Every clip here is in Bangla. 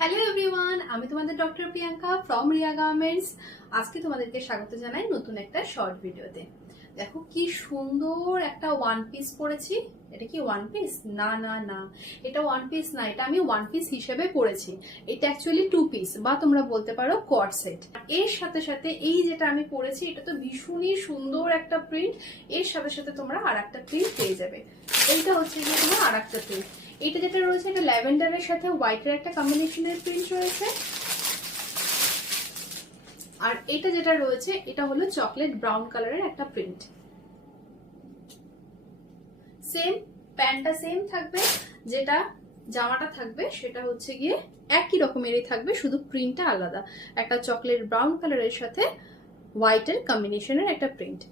হ্যালো এভরিওয়ান, আমি তোমাদের doctor Priyanka from Riya garments. আজকে তোমাদেরকে স্বাগত জানাই নতুন একটা শর্ট ভিডিওতে। দেখো কি সুন্দর একটা ওয়ান পিস পরেছি। এটা কি ওয়ান পিস? না না না, এটা ওয়ান পিস না, এটা আমি ওয়ান পিস হিসেবে পরেছি। এটা অ্যাকচুয়ালি টু পিস বা তোমরা বলতে পারো কোয়াড সেট। এর সাথে সাথে এই যেটা আমি পরেছি এটা তো ভীষণই সুন্দর একটা প্রিন্ট। এর সাথে সাথে তোমরা আর একটা প্রিন্ট পেয়ে যাবে। এইটা হচ্ছে যে তোমার আর একটা প্রিন্ট। এটা যেটা রয়েছে এটা ল্যাভেন্ডারের সাথে হোয়াইটের একটা কম্বিনেশনের প্রিন্ট রয়েছে। আর এটা যেটা রয়েছে এটা হলো চকলেট ব্রাউন কালারের একটা প্রিন্ট। সেম প্যান্টটা সেম থাকবে, যেটা জামাটা থাকবে সেটা হচ্ছে গিয়ে একই রকমেরই থাকবে, শুধু প্রিন্টটা আলাদা। একটা চকলেট ব্রাউন কালারের সাথে হোয়াইটের কম্বিনেশনের একটা প্রিন্ট।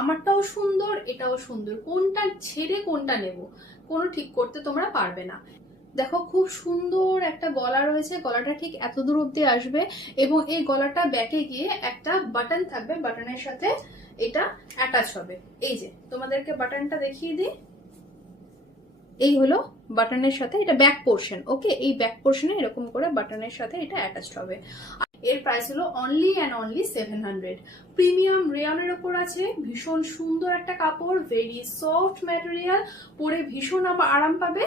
আমারটাও সুন্দর, এটাও সুন্দর, কোনটা ছেড়ে কোনটা নেব কোনো ঠিক করতে তোমরা পারবে না। দেখো খুব সুন্দর একটা গলা রয়েছে, গলাটা ঠিক এত দূর অব্দি আসবে এবং এই গলাটা ব্যাকে গিয়ে একটা বাটন থাকবে, বাটনের সাথে এটা অ্যাটাচ হবে। এই যে তোমাদেরকে বাটনটা দেখিয়ে দিই, এই হলো বাটনের সাথে এটা ব্যাক পোর্শন। ওকে, এই ব্যাক পোর্শনে এরকম করে বাটনের সাথে এটা অ্যাটাচড হবে। এর প্রাইস হলো অনলি অ্যান্ড অনলি 700। প্রিমিয়াম রেয়নের ওপর আছে, ভীষণ সুন্দর একটা কাপড়, ভেরি সফট ম্যাটেরিয়াল, পরে ভীষণ আরাম পাবে।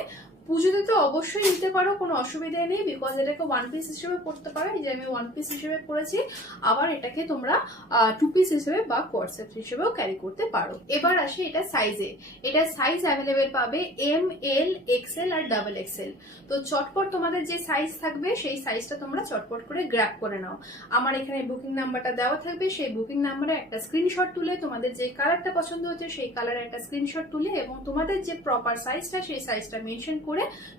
পুজোতে তো অবশ্যই নিতে পারো, কোনো অসুবিধা নেই, বিকজ এটাকে ওয়ান পিস হিসেবে পড়তে পারো। এই যে আমি ওয়ান পিস হিসেবে পড়েছি, আবার এটাকে তোমরা টু পিস হিসেবে বা কোয়াড সেট হিসেবেও ক্যারি করতে পারো। এবার আসে এটা সাইজে। এটা সাইজ অ্যাভেলেবেল পাবে এম, এল, এক্সেল আর ডাবল এক্সেল। তো চটপট তোমাদের যে সাইজ থাকবে সেই সাইজটা তোমরা চটপট করে গ্র্যাব করে নাও। আমার এখানে বুকিং নাম্বারটা দেওয়া থাকবে, সেই বুকিং নাম্বারে একটা স্ক্রিনশট তুলে তোমাদের যে কালারটা পছন্দ হচ্ছে সেই কালারের একটা স্ক্রিনশট তুলে এবং তোমাদের যে প্রপার সাইজটা সেই সাইজটা মেনশন করে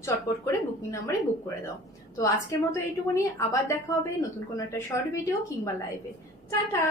চটপট করে বুকিং নাম্বারে বুক করে দাও। তো আজকের মতো এইটুকুনি, আবার দেখা হবে নতুন কোনো একটা শর্ট ভিডিও কিংবা লাইভে। টাটা।